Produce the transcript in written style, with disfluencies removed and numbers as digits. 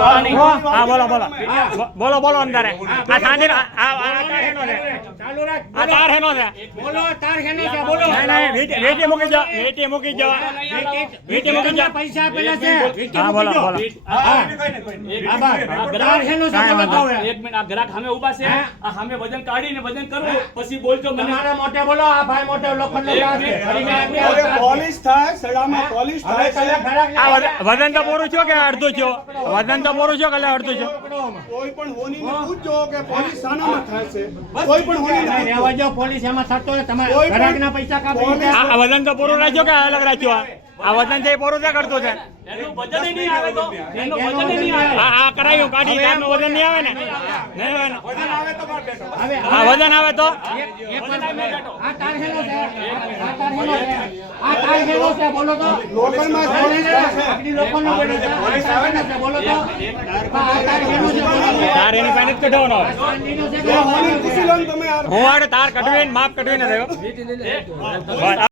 હા બોલો બોલો બોલો બોલો અંદર આ સાંજે આ તાર હેનો છે ચાલુ રાખ આ તાર હેનો છે બોલો તાર હેનો છે બોલો નહીં વેટી મૂકી જાઓ વેટી મૂકી જાઓ વેટી મૂકી જાઓ પૈસા આપેલા છે હા બોલો બોલો તાર હેનો છે બોલો એક મિનિટ આ ગ્રાહક સામે ઊભા છે આ સામે વજન કાઢીને વજન કરું પછી બોલજો મને મારા મોટે બોલો આ ભાઈ મોટે લોખંડનો ગ્રાહક છે પોલીસ થાય સડામાં પોલીસ થાય આ વજન તો પૂરું છો કે અડધું છો વજન તો પૂરું છો કે અડધું છો કોઈ પણ હોનીને પૂછજો કે પોલીસ શાનામાં થાય છે કોઈ પણ હોનીને રહેવા જો પોલીસ એમાં થતો હોય તમારા ગ્રાહકના પૈસા કાપી આ વજન તો પૂરું રાખ્યો કે અલગ રાખ્યો આ વજન છે પૂરું છે કરતો છે એનું વજન નહીં આવે તો એનું વજન નહીં આવે આ કરાયું કાઢી તારનું વજન નહીં આવે ને નહીં આવે ને વજન આવે તો હવે આ વજન આવે તો આ તાર હેલો છે આ તાર હેલો છે આ તાર હેલો છે બોલો તો લોકલમાં પોલીસ છે આપણી લોકોનો બોલો છે પોલીસ આવે ને બોલો તો આ તાર હેલો છે તાર એની પાસે જ કઢાવવાનો હોની પૂછી લો ને તમે યાર હું આડે તાર કઢવીને માપ કઢવીને રહ્યો